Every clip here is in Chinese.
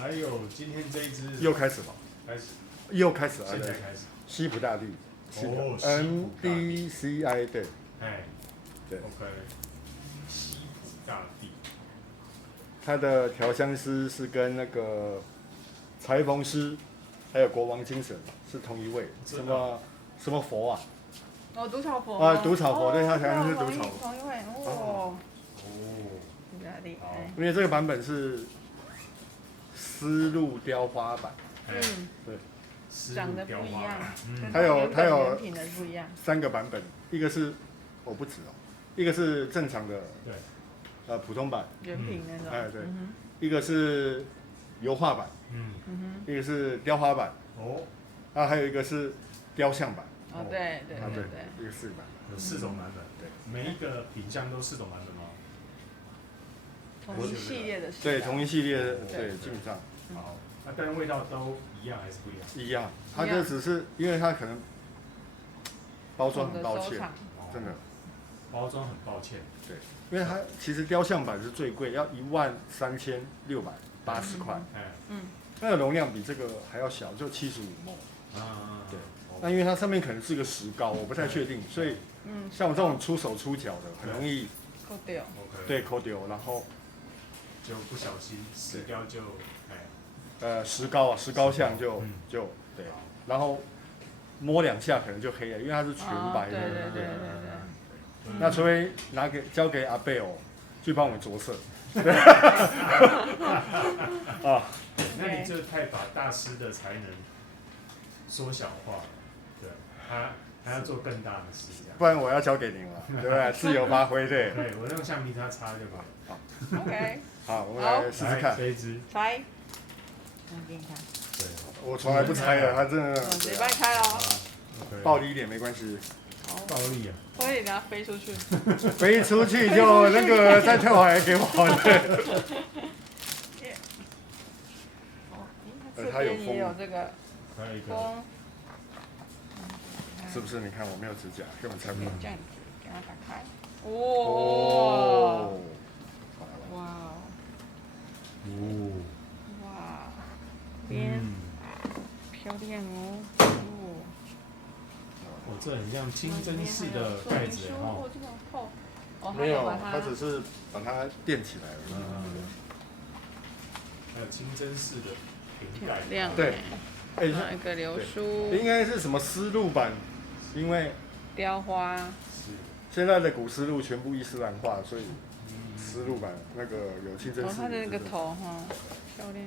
还有今天这一支又开始了，又开始了，现在开始。西普大帝，哦NDCI 对，哎，对 ，OK， 西普大帝，他的调香师是跟那个裁缝师还有国王精神是同一位，什么佛啊？哦，毒草佛啊，毒草佛，对，他调香是毒草佛。同一位哦。意大利，因为这个版本是丝路雕花版，对，长得不一样，它有原品的不一样。3个版本，一个是不止哦，一个是正常的，对，普通版，原品那种，哎对，一个是油画版，一个是雕花版，还有一个是雕像版。哦，对，一个4版，有4种版本，对，每一个品相都4种版本吗？同一系列的，对，同一系列，对，基本上。好，那但味道都一样还是不一样？一样，它这只是因为它可能包装很抱歉，真的，包装很抱歉，对，因为它其实雕像版是最贵，要13680块，那个容量比这个还要小，就75ml，对，那因为它上面可能是个石膏，我不太确定，所以像我这种出手出脚的，很容易抠掉，对，抠丢，然后就不小心石雕就石膏像就对，然后摸2下可能就黑了，因为它是全白的，对。那除非交给阿贝哦，去帮我们着色。啊，那你这太把大师的才能缩小化了，对，他还要做更大的事，不然我要交给您了，对不对？自由发挥，对。对，我用橡皮擦擦就好了。好 ，OK， 好，我们来试试看。这一支，拆，我给你看。对，我从来不拆的，他真的。直接帮你开了哦。暴力一点没关系。暴力啊！或者你等下飞出去。飞出去就那个再退回来给我。这边也有这个风。是不是？你看我没有指甲，根本拆不到。这样子，给它打开。哇！哇！哇！边漂亮哦。哦，这很像清真寺的盖子哦。这么厚。没有，它只是把它垫起来了。还有清真寺的瓶盖。对。一个流苏。应该是什么丝路版？因为雕花。现在的古丝路全部伊斯兰化，所以丝路版那个有清真寺。它的那个头哈，漂亮。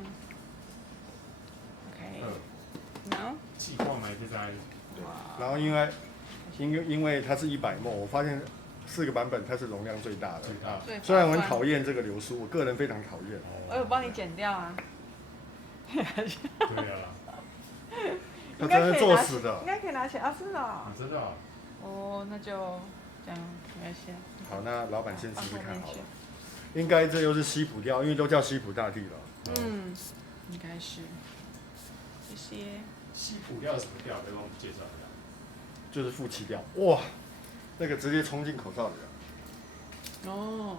OK。然后。气泡埋在。然后因为它是100ml，我发现4个版本它是容量最大的。虽然我很讨厌这个流苏，我个人非常讨厌。我有帮你剪掉啊。对啊。他真的作死的。应该可以拿起来啊，是的。真的。哦，那就这样，没关系。好，那老板先试试看好了。应该这又是西普调，因为都叫西普大帝了。应该是。谢谢。西普调是什么调？可以帮我们介绍一下。就是负7调，哇，那个直接冲进口罩里了。哦。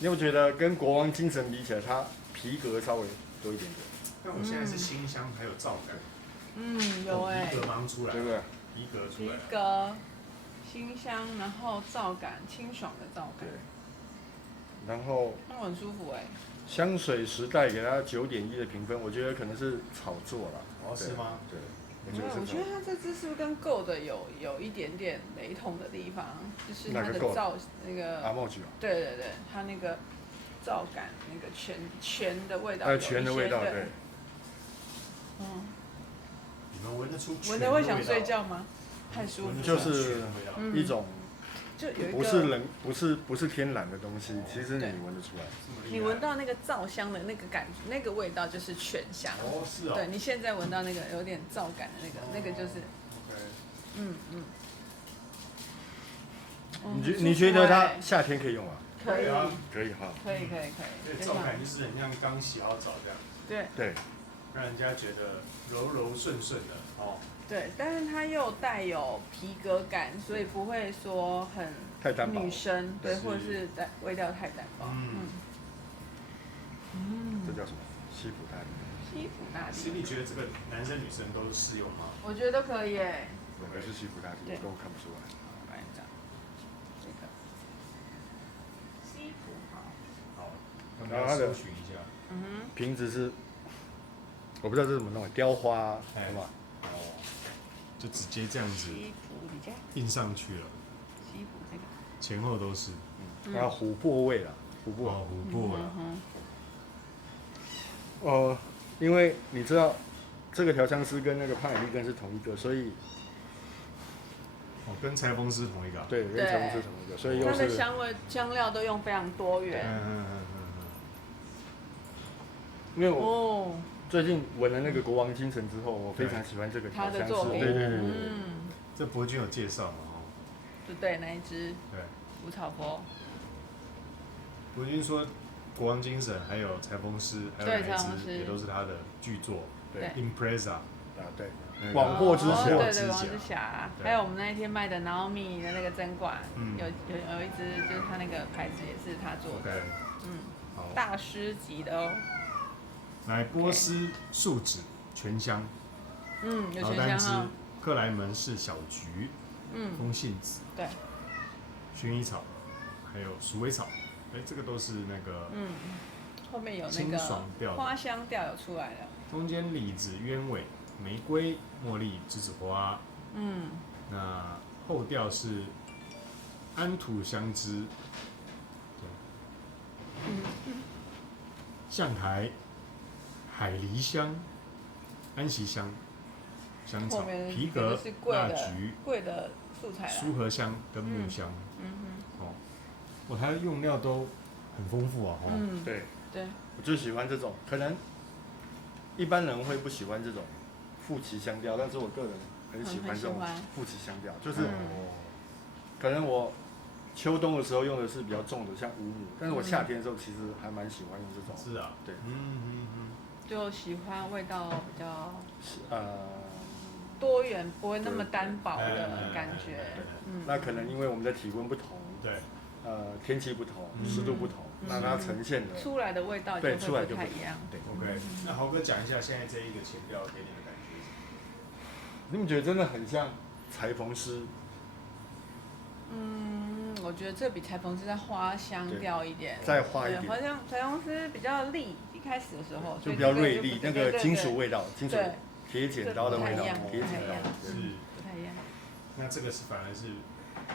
你有觉得跟国王精神比起来，它皮革稍微多一点点？但我现在是辛香还有皂感。有哎。皮革马上出来，对不对？皮革出来。皮革、辛香，然后皂感，清爽的皂感。然后。那很舒服哎。香水时代给它9.1的评分，我觉得可能是炒作了。哦，是吗？对。我觉得它这支是不是跟 Go 的有一点点雷同的地方？就是它的那个阿莫菊。对，它那个皂感，那个醛的味道。醛的味道，对。你们闻得出？闻得会想睡觉吗？太舒服。就是一种。就有一个不是天然的东西，其实你闻得出来。你闻到那个皂香的那个感觉，那个味道就是醛香。哦，是哦。对，你现在闻到那个有点皂感的那个就是。你觉得它夏天可以用吗？可以。可以哈。可以。这皂感就是很像刚洗好澡这样。对。让人家觉得柔柔顺顺的哦。对，但是它又带有皮革感，所以不会说很太单薄。女生对，或者是味道太单薄。这叫什么？西普大利。西普大利。所以你觉得这个男生女生都适用吗？我觉得都可以耶。哪个是西普大利？我看不出来。来一张，这个西普好，然后它的搜寻一下。瓶子是，我不知道这怎么弄，雕花，好吧？哦，就直接这样子印上去了。西普这个前后都是。然后琥珀味啦，琥珀啦。因为你知道，这个调香师跟那个潘海利根是同一个，所以，跟裁缝师同一个。对，跟裁缝师同一个，所以它的香料都用非常多元。因为我最近闻了那个国王精神之后，我非常喜欢这个调香师。对。这博君有介绍吗？对，那一支。对。无草佛。博君说。国王精神，还有裁缝师，还有哪一支也都是他的巨作。对 ，Impreza 对，广藿之匣。对，广藿之匣。还有我们那一天卖的 Naomi 的那个针管，有一支就是他那个牌子也是他做的。大师级的哦。来，波斯树脂全香。有全香哦。克莱门士小菊。风信子。对。薰衣草，还有鼠尾草。这个都是那个，后面有那个花香调有出来了。中间李子、鸢尾、玫瑰、茉莉、栀子花。那后调是安土香脂，象台、海狸香、安息香、香草、皮革、蜡菊、贵的素材苏合香跟木香。它的用料都很丰富啊！对，我就喜欢这种，可能一般人会不喜欢这种负气香调，但是我个人很喜欢这种负气香调，就是可能我秋冬的时候用的是比较重的，像乌木，但是我夏天的时候其实还蛮喜欢用这种。是啊，对，就喜欢味道比较多元，不会那么单薄的感觉。那可能因为我们的体温不同，对。天气不同，湿度不同，那它呈现的出来的味道就会不太一样。对 ，OK。那豪哥讲一下现在这一个前调给你的感觉是什么？你们觉得真的很像裁缝师？我觉得这比裁缝师再花香调一点，再花一点。好像裁缝师比较利，一开始的时候就比较锐利，那个金属味道，金属铁剪刀的味道，铁剪刀是不太一样。那这个是反而是。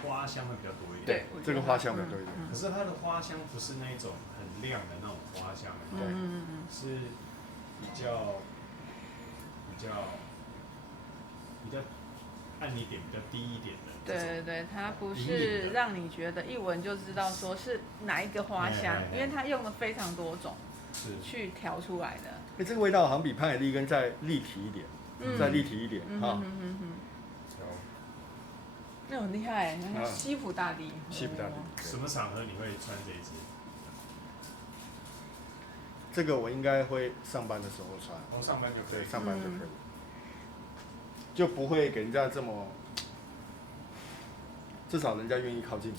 花香会比较多一点，对，这个花香比较多一点。可是它的花香不是那种很亮的那种花香，是比较暗一点、比较低一点的。对，它不是让你觉得一闻就知道说是哪一个花香，因为它用了非常多种去调出来的。这个味道好像比潘海利根再立体一点，再立体一点哈。那很厉害，西普大帝。西普大帝。什么场合你会穿这一支？这个我应该会上班的时候穿。上班就可以。对，上班就可以。就不会给人家这么，至少人家愿意靠近。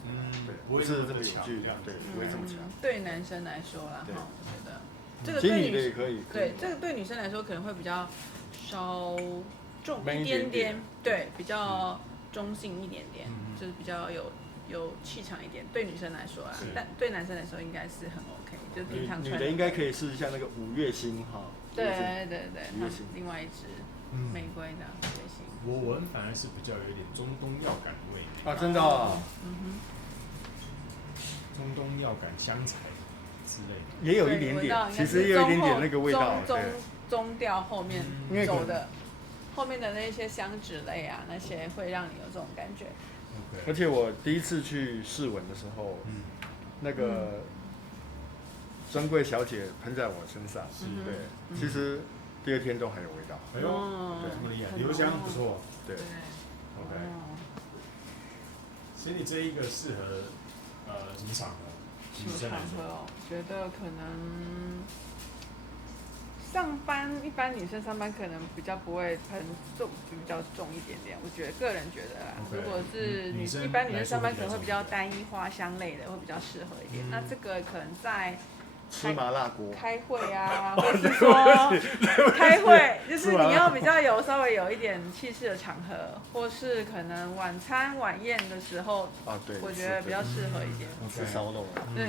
对，不是这么有距离，对，不会这么强。对男生来说啦，哈，我觉得这个对女的也可以。对，这个对女生来说可能会比较稍重一点点，对，比较。中性一点点，就是比较有气场一点，对女生来说啊，但对男生来说应该是很 OK，就是平常穿。女的应该可以试一下那个五月星哈。对，另外一支玫瑰的五月星。我闻反而是比较有一点中东药感味。啊，真的啊。中东药感香材之类的。也有一点点，其实也有一点点那个味道。中调后面走的。后面的那些香脂类啊，那些会让你有这种感觉。而且我第一次去试闻的时候，那个专柜小姐喷在我身上，对，其实第二天都还有味道。哎呦，对，这么厉害，留香不错。对 ，OK。所以你这一个适合什么场合？什么场合哦？觉得可能上班一般女生上班可能比较不会很重，比较重一点点。我觉得个人觉得啦，如果是一般女生上班可能会比较单一花香类的，会比较适合一点。那这个可能在吃麻辣锅、开会啊，或是说开会，就是你要比较稍微有一点气势的场合，或是可能晚餐晚宴的时候，对，我觉得比较适合一点。吃烧肉，对，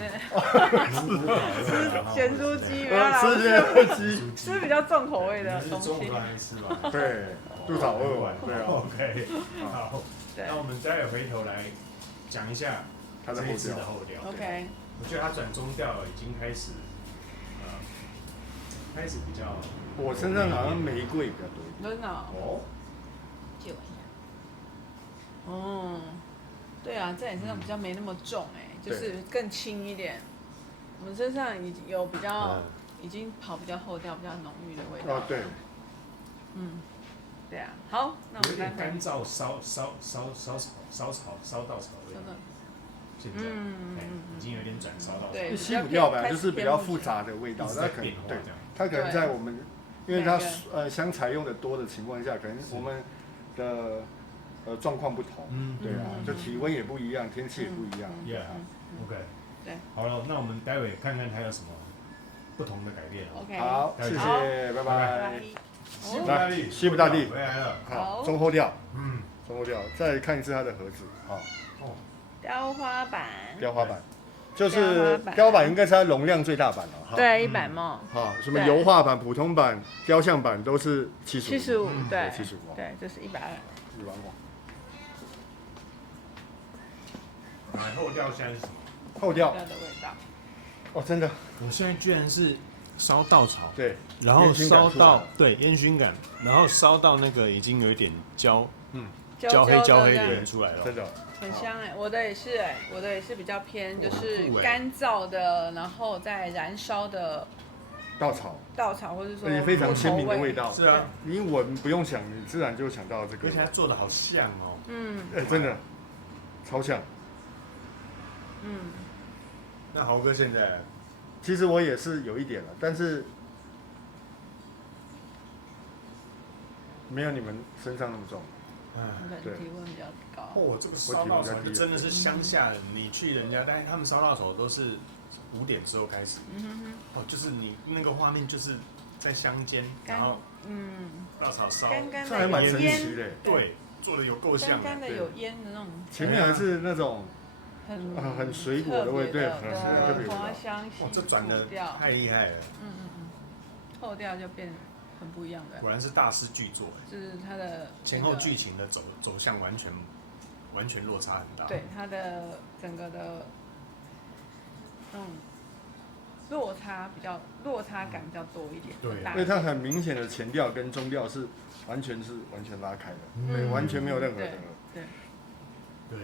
吃咸猪鸡，吃咸鸡，吃比较重口味的东西。中午都还没吃完，对，肚子好饿完，对啊。OK， 好，那我们待会回头来讲一下它的后调。OK。我觉得他转中调已经开始比较。我身上好像玫瑰比较多一点。真的哦。借我一下。哦，对啊，在你身上比较没那么重就是更轻一点。我们身上已经有比较，已经跑比较后调、比较浓郁的味道。对。对啊，好，那我们有点干燥烧稻草味。现在，已经有点转烧到。对，西普调吧，就是比较复杂的味道，它可能对，它可能在我们，因为它香材用的多的情况下，可能我们的状况不同，对啊，就体温也不一样，天气也不一样。OK， 对，好了，那我们待会看看它有什么不同的改变。OK， 好，谢谢，拜拜。来，西部大地回来了，好，中后调，中后调，再看一次它的盒子，好。雕花版，就是雕版应该是它容量最大版了，对，100ml。什么油画版、普通版、雕像版都是75，对，75，对，这是120。后调现在是什么？后调的味道。哦，真的，我现在居然是烧稻草，对，然后烧到烟熏感，然后烧到那个已经有一点焦黑的人出来了，真的。很香我的也是比较偏就是干燥的，然后再燃烧的稻草，或者说而且非常鲜明的味道。是啊，你闻不用想，你自然就想到这个。而且它做的好像哦。真的，超像。那豪哥现在，其实我也是有一点了，但是没有你们身上那么重。对，体温比较高。这个烧稻草真的是乡下人，你去人家，但是他们烧稻草都是5点之后开始。就是你那个画面就是在乡间，然后稻草烧，这还蛮神奇的。对，做的有够像。干的有烟的那种。前面还是那种很水果的味，对，很特别的花香。这转的太厉害了。后调就变很不一样的。果然是大师巨作。就是它的前后剧情的走向完全落差很大。对，它的整个的落差感比较多一点。对，因为它很明显的前调跟中调是完全拉开的，对，完全没有任何的。对。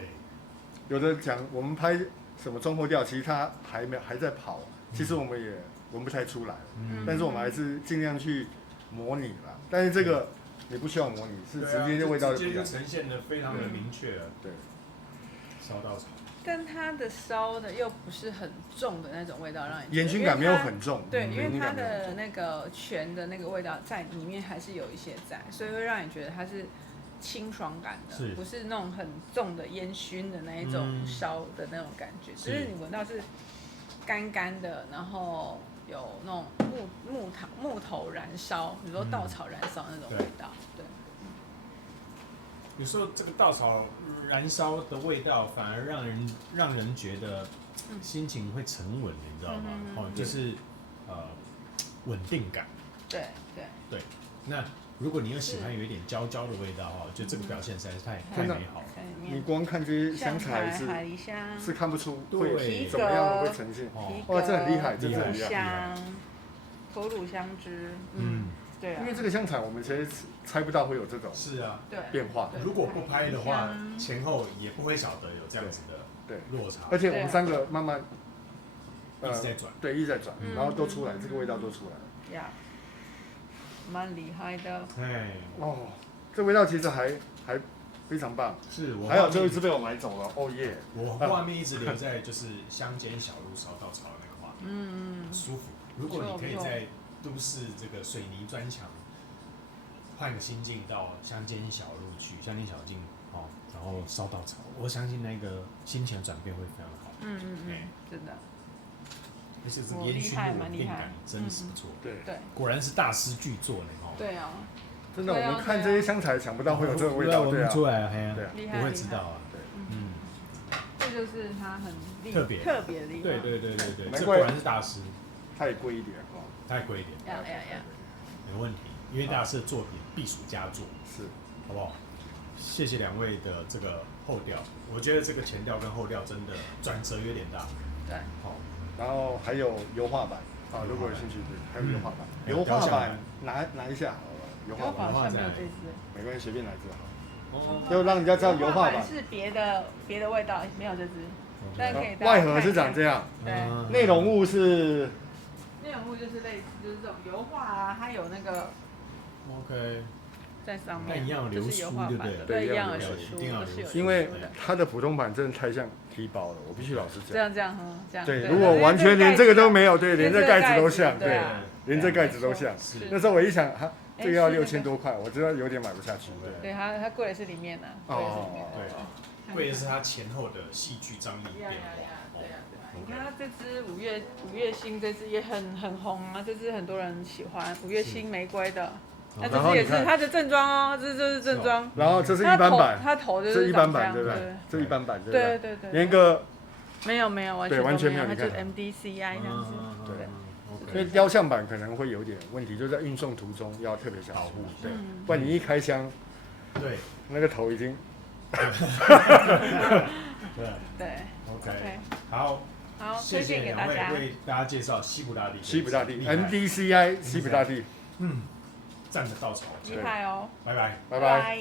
有的讲我们拍什么中后调，其实它还在跑，其实我们也闻不太出来，但是我们还是尽量去模拟啦。但是这个你不需要模拟，是直接的味道就不一样，呈现的非常的明确了。对，烧稻草。但它的烧的又不是很重的那种味道，让你烟熏感没有很重。对，因为它的那个醛的那个味道在里面还是有一些在，所以会让你觉得它是清爽感的，不是那种很重的烟熏的那一种烧的那种感觉，就是你闻到是干干的，然后有那种木头燃烧，比如说稻草燃烧那种味道。对。有时候这个稻草燃烧的味道反而让人觉得心情会沉稳，你知道吗？就是稳定感。对。那如果你又喜欢有一点焦焦的味道就这个表现实在是太美好了。你光看这些香材是看不出会怎么样会呈现。哇，这很厉害，真的很厉害。头乳香汁。对啊。因为这个香材我们其实猜不到会有这种变化。如果不拍的话，前后也不会晓得有这样子的落差。而且我们3个慢慢一直在转，对，一直在转，然后都出来，这个味道都出来了。呀，蛮厉害的。这味道其实还非常棒。是，还有最后一只被我买走了，哦耶！我画面一直留在就是乡间小路烧稻草的那个画面，很舒服。如果你可以在都市这个水泥砖墙，换个心境到乡间小路去，乡间小径哦，然后烧稻草，我相信那个心情的转变会非常好。真的。而且这个烟熏的稳定感真是不错。对，果然是大师巨作呢哦。对啊。真的，我们看这些香材，想不到会有这种味道，对啊，出来对啊，不会知道啊。这就是它很特别的地方。对，这果然是大师。太贵一点哦，太贵一点。没问题，因为大师的作品必属佳作，是，好不好？谢谢两位的这个后调，我觉得这个前调跟后调真的转折有点大。对，好，然后还有油画版啊，如果有兴趣，还有油画版，油画版拿一下好了，油画版好像没有这支，没关系，随便拿一支好。就让人家知道油画版是别的味道，没有这支，但可以。外盒是长这样，对，内容物是。内容物就是类似，就是这种油画啊，它有那个 OK 在上面，但一样有流苏，对不对？对，一样有流苏，一定要流苏。因为它的普通版真的太像提包了，我必须老实讲。这样这样。对，如果完全连这个都没有，对，连这盖子都像，对，连这盖子都像。那时候我一想，哈，这个要6000多块，我知道有点买不下去。对，它贵的是里面的。对，贵的是它前后的戏剧张力变化。你看它这支五月星这支也很红啊，这支很多人喜欢五月星玫瑰的，那这支也是它的正装哦，这就是正装。然后这是一般版，它头就是一般版对不对？这一般版对不对？对，连个没有完全没有，它就是 MDCI 这样子。对，所以雕像版可能会有点问题，就在运送途中要特别小心，对，不然你一开箱，对，那个头已经。对 ，OK， 好。好，谢谢两位为大家介绍西普大帝。MDCI 西普大帝，站着稻草，厉害哦！拜拜。拜拜。